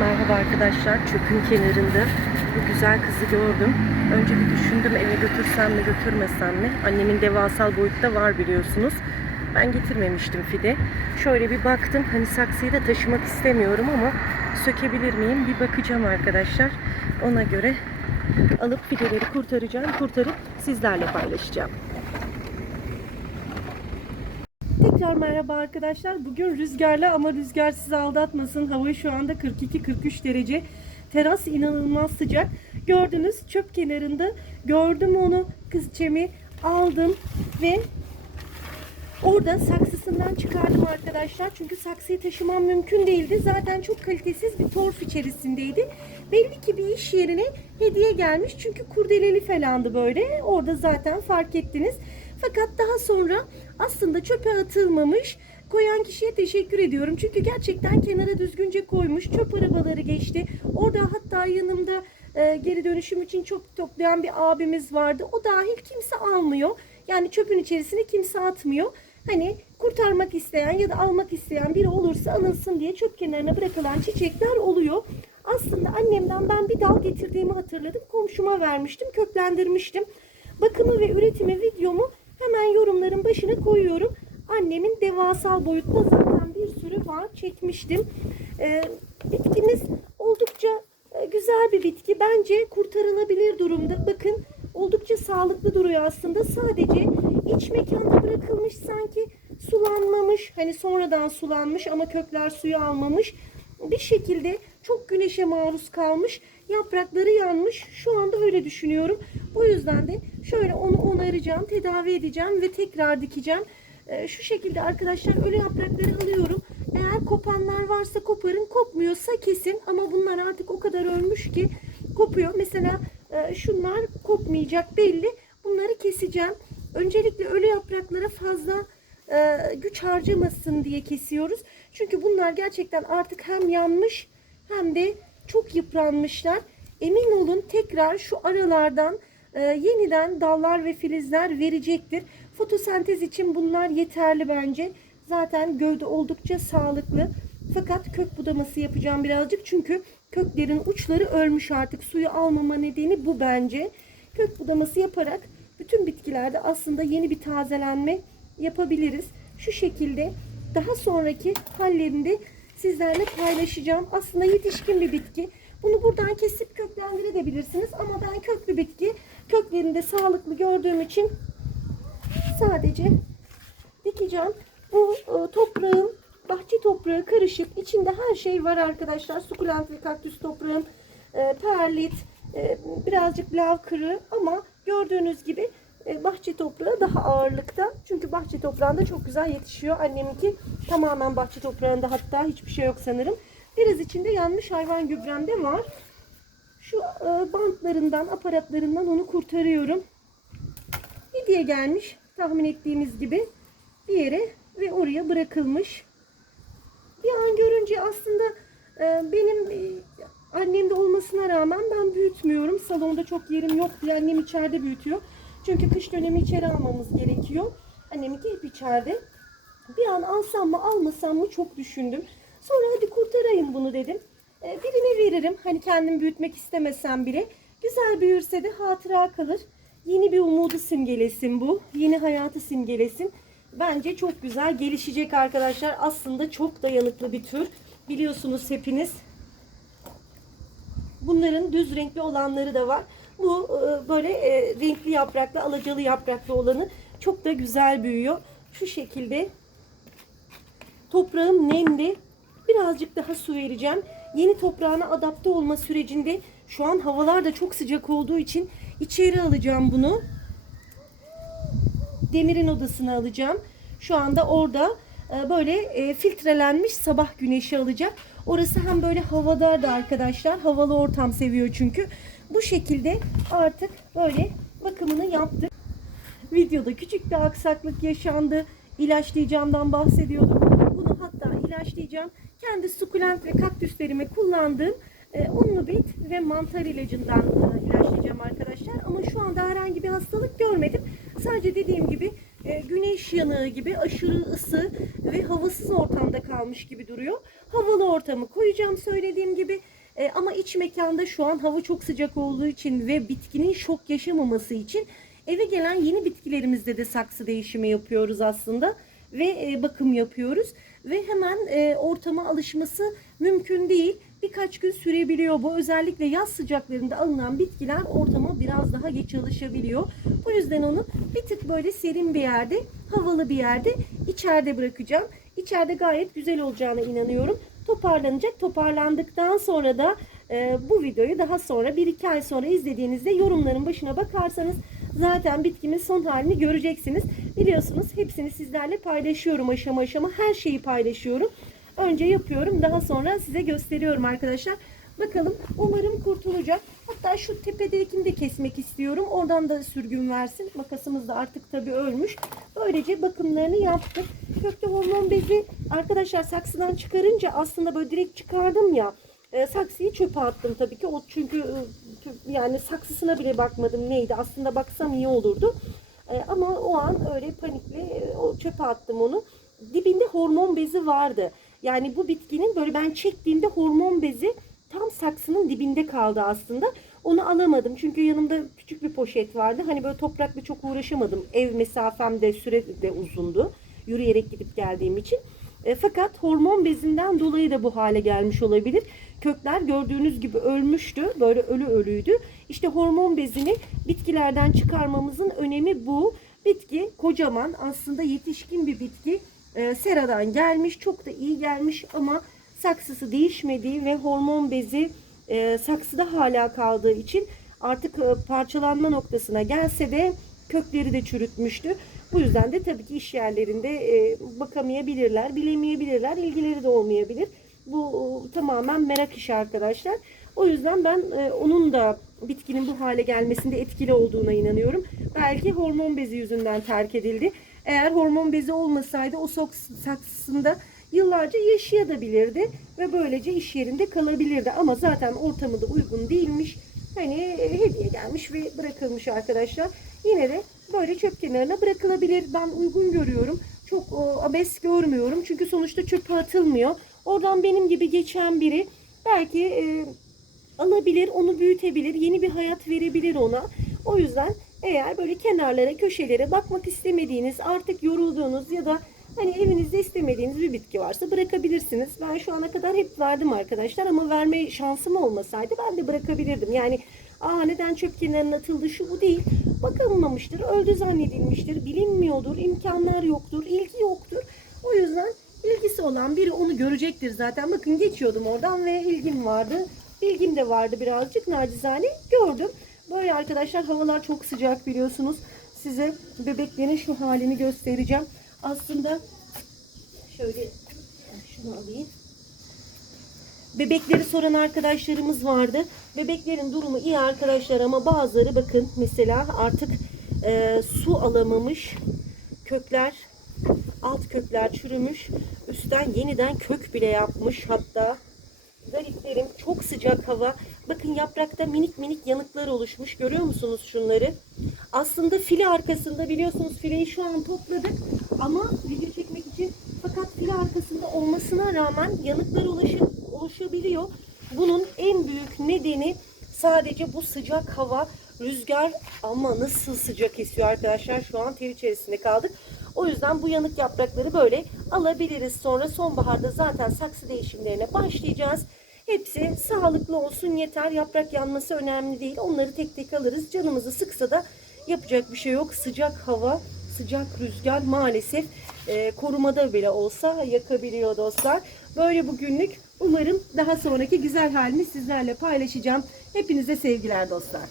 Merhaba arkadaşlar. Çöpün kenarında bu güzel kızı gördüm. Önce bir düşündüm eve götürsem mi götürmesem mi? Annemin devasal boyutta var biliyorsunuz. Ben getirmemiştim fide. Şöyle bir baktım. Hani saksıyı da taşımak istemiyorum ama sökebilir miyim? Bir bakacağım arkadaşlar. Ona göre alıp fideleri kurtaracağım. Kurtarıp sizlerle paylaşacağım. Tekrar merhaba arkadaşlar. Bugün rüzgarlı ama rüzgar sizi aldatmasın. Hava şu anda 42-43 derece. Teras inanılmaz sıcak. Gördünüz çöp kenarında gördüm onu kızçemi aldım ve orada saksısından çıkardım arkadaşlar. Çünkü saksıyı taşımam mümkün değildi. Zaten çok kalitesiz bir torf içerisindeydi. Belli ki bir iş yerine hediye gelmiş. Çünkü kurdeleli falandı böyle. Orada zaten fark ettiniz. Fakat daha sonra aslında çöpe atılmamış. Koyan kişiye teşekkür ediyorum. Çünkü gerçekten kenara düzgünce koymuş. Çöp arabaları geçti. Orada hatta yanımda e, geri dönüşüm için çöp toplayan bir abimiz vardı. O dahil kimse almıyor. Yani çöpün içerisine kimse atmıyor. Hani kurtarmak isteyen ya da almak isteyen biri olursa alınsın diye çöp kenarına bırakılan çiçekler oluyor. Aslında annemden ben bir dal getirdiğimi hatırladım. Komşuma vermiştim, köklendirmiştim. Bakımı ve üretimi videomu hemen yorumların başına koyuyorum. Annemin devasal boyutta zaten bir sürü var çekmiştim. Ee, bitkimiz oldukça e, güzel bir bitki. Bence kurtarılabilir durumda. Bakın oldukça sağlıklı duruyor aslında. Sadece iç mekanda bırakılmış sanki sulanmamış. Hani sonradan sulanmış ama kökler suyu almamış. Bir şekilde çok güneşe maruz kalmış. Yaprakları yanmış. Şu anda öyle düşünüyorum. Bu yüzden de şöyle onu onaracağım, tedavi edeceğim ve tekrar dikeceğim. Ee, şu şekilde arkadaşlar ölü yaprakları alıyorum. Eğer kopanlar varsa koparın, kopmuyorsa kesin. Ama bunlar artık o kadar ölmüş ki kopuyor. Mesela e, şunlar kopmayacak belli. Bunları keseceğim. Öncelikle ölü yapraklara fazla e, güç harcamasın diye kesiyoruz. Çünkü bunlar gerçekten artık hem yanmış hem de çok yıpranmışlar. Emin olun tekrar şu aralardan e, yeniden dallar ve filizler verecektir. Fotosentez için bunlar yeterli bence. Zaten gövde oldukça sağlıklı. Fakat kök budaması yapacağım birazcık. Çünkü köklerin uçları ölmüş artık. Suyu almama nedeni bu bence. Kök budaması yaparak bütün bitkilerde aslında yeni bir tazelenme yapabiliriz. Şu şekilde daha sonraki hallerinde sizlerle paylaşacağım. Aslında yetişkin bir bitki. Bunu buradan kesip köklendirebilirsiniz. Ama ben köklü bitki köklerinde sağlıklı gördüğüm için sadece dikeceğim. Bu e, toprağın bahçe toprağı karışık. İçinde her şey var arkadaşlar. Sukulent ve kaktüs toprağım, e, perlit, e, birazcık lav kırı ama gördüğünüz gibi bahçe toprağı daha ağırlıkta. Çünkü bahçe toprağında çok güzel yetişiyor. Anneminki tamamen bahçe toprağında hatta hiçbir şey yok sanırım. Biraz içinde yanmış hayvan gübrem de var. Şu e, bantlarından, aparatlarından onu kurtarıyorum. Hediye gelmiş tahmin ettiğimiz gibi bir yere ve oraya bırakılmış. Bir an görünce aslında e, benim e, annemde olmasına rağmen ben büyütmüyorum. Salonda çok yerim yok diye annem içeride büyütüyor. Çünkü kış dönemi içeri almamız gerekiyor. Anneminki hep içeride. Bir an alsam mı almasam mı çok düşündüm. Sonra hadi kurtarayım bunu dedim. E, birine veririm. Hani kendim büyütmek istemesem bile. Güzel büyürse de hatıra kalır. Yeni bir umudu simgelesin bu. Yeni hayatı simgelesin. Bence çok güzel gelişecek arkadaşlar. Aslında çok dayanıklı bir tür. Biliyorsunuz hepiniz. Bunların düz renkli olanları da var. Bu e, böyle e, renkli yapraklı, alacalı yapraklı olanı çok da güzel büyüyor. Şu şekilde toprağım nemli. Birazcık daha su vereceğim. Yeni toprağına adapte olma sürecinde şu an havalar da çok sıcak olduğu için içeri alacağım bunu. Demirin odasına alacağım. Şu anda orada e, böyle filtrelenmiş sabah güneşi alacak. Orası hem böyle havadar da arkadaşlar. Havalı ortam seviyor çünkü. Bu şekilde artık böyle bakımını yaptık. Videoda küçük bir aksaklık yaşandı. İlaçlayacağımdan bahsediyordum. Bunu hatta ilaçlayacağım. Kendi sukulent ve kaktüslerime kullandığım e, unlu bit ve mantar ilacından e, ilaçlayacağım arkadaşlar. Ama şu anda herhangi bir hastalık görmedim. Sadece dediğim gibi e, güneş yanığı gibi aşırı ısı ve havasız ortamda kalmış gibi duruyor. Havalı ortamı koyacağım söylediğim gibi. E, ama iç mekanda şu an hava çok sıcak olduğu için ve bitkinin şok yaşamaması için eve gelen yeni bitkilerimizde de saksı değişimi yapıyoruz aslında ve e, bakım yapıyoruz ve hemen e, ortama alışması mümkün değil. Birkaç gün sürebiliyor bu. Özellikle yaz sıcaklarında alınan bitkiler ortama biraz daha geç alışabiliyor. Bu yüzden onu bir tık böyle serin bir yerde, havalı bir yerde içeride bırakacağım. İçeride gayet güzel olacağına inanıyorum. Toparlanacak. Toparlandıktan sonra da e, bu videoyu daha sonra 1-2 ay sonra izlediğinizde yorumların başına bakarsanız zaten bitkimin son halini göreceksiniz. Biliyorsunuz hepsini sizlerle paylaşıyorum aşama aşama. Her şeyi paylaşıyorum. Önce yapıyorum daha sonra size gösteriyorum arkadaşlar. Bakalım umarım kurtulacak. Hatta şu tepedekini de kesmek istiyorum. Oradan da sürgün versin. Makasımız da artık tabii ölmüş. Böylece bakımlarını yaptık. Kökte hormon bezi arkadaşlar saksıdan çıkarınca aslında böyle direkt çıkardım ya. E, saksıyı çöpe attım tabii ki. O çünkü e, yani saksısına bile bakmadım neydi. Aslında baksam iyi olurdu. E, ama o an öyle panikle e, o çöpe attım onu. Dibinde hormon bezi vardı. Yani bu bitkinin böyle ben çektiğimde hormon bezi tam saksının dibinde kaldı aslında. Onu alamadım çünkü yanımda küçük bir poşet vardı. Hani böyle toprakla çok uğraşamadım. Ev mesafem de süre de uzundu. Yürüyerek gidip geldiğim için. E, fakat hormon bezinden dolayı da bu hale gelmiş olabilir. Kökler gördüğünüz gibi ölmüştü. Böyle ölü ölüydü. İşte hormon bezini bitkilerden çıkarmamızın önemi bu. Bitki kocaman aslında yetişkin bir bitki. E, seradan gelmiş çok da iyi gelmiş ama saksısı değişmediği ve hormon bezi e, saksıda hala kaldığı için artık e, parçalanma noktasına gelse de kökleri de çürütmüştü. Bu yüzden de tabii ki iş yerlerinde e, bakamayabilirler, bilemeyebilirler, ilgileri de olmayabilir. Bu e, tamamen merak işi arkadaşlar. O yüzden ben e, onun da bitkinin bu hale gelmesinde etkili olduğuna inanıyorum. Belki hormon bezi yüzünden terk edildi. Eğer hormon bezi olmasaydı o saksısında yıllarca yaşayabilirdi ve böylece iş yerinde kalabilirdi. Ama zaten ortamı da uygun değilmiş. Hani e, hediye gelmiş ve bırakılmış arkadaşlar. Yine de böyle çöp kenarına bırakılabilir. Ben uygun görüyorum. Çok o, abes görmüyorum. Çünkü sonuçta çöpe atılmıyor. Oradan benim gibi geçen biri belki e, alabilir, onu büyütebilir, yeni bir hayat verebilir ona. O yüzden eğer böyle kenarlara, köşelere bakmak istemediğiniz, artık yorulduğunuz ya da hani evinizde istemediğiniz bir bitki varsa bırakabilirsiniz. Ben şu ana kadar hep verdim arkadaşlar ama verme şansım olmasaydı ben de bırakabilirdim. Yani aa neden çöp kenarına atıldı şu bu değil. Bakılmamıştır, öldü zannedilmiştir, bilinmiyordur, imkanlar yoktur, ilgi yoktur. O yüzden ilgisi olan biri onu görecektir zaten. Bakın geçiyordum oradan ve ilgim vardı. İlgim de vardı birazcık nacizane gördüm. Böyle arkadaşlar havalar çok sıcak biliyorsunuz. Size bebeklerin şu halini göstereceğim. Aslında şöyle şunu alayım. Bebekleri soran arkadaşlarımız vardı. Bebeklerin durumu iyi arkadaşlar ama bazıları bakın mesela artık e, su alamamış kökler alt kökler çürümüş. Üstten yeniden kök bile yapmış hatta. Gariplerim çok sıcak hava. Bakın yaprakta minik minik yanıklar oluşmuş. Görüyor musunuz şunları? Aslında file arkasında biliyorsunuz fileyi şu an topladık ama video çekmek için fakat file arkasında olmasına rağmen yanıklar ulaşıp oluşabiliyor bunun en büyük nedeni sadece bu sıcak hava rüzgar ama nasıl sıcak esiyor arkadaşlar şu an ter içerisinde kaldık o yüzden bu yanık yaprakları böyle alabiliriz. Sonra sonbaharda zaten saksı değişimlerine başlayacağız. Hepsi sağlıklı olsun yeter. Yaprak yanması önemli değil. Onları tek tek alırız. Canımızı sıksa da yapacak bir şey yok. Sıcak hava, sıcak rüzgar maalesef e, korumada bile olsa yakabiliyor dostlar. Böyle bugünlük umarım daha sonraki güzel halini sizlerle paylaşacağım. Hepinize sevgiler dostlar.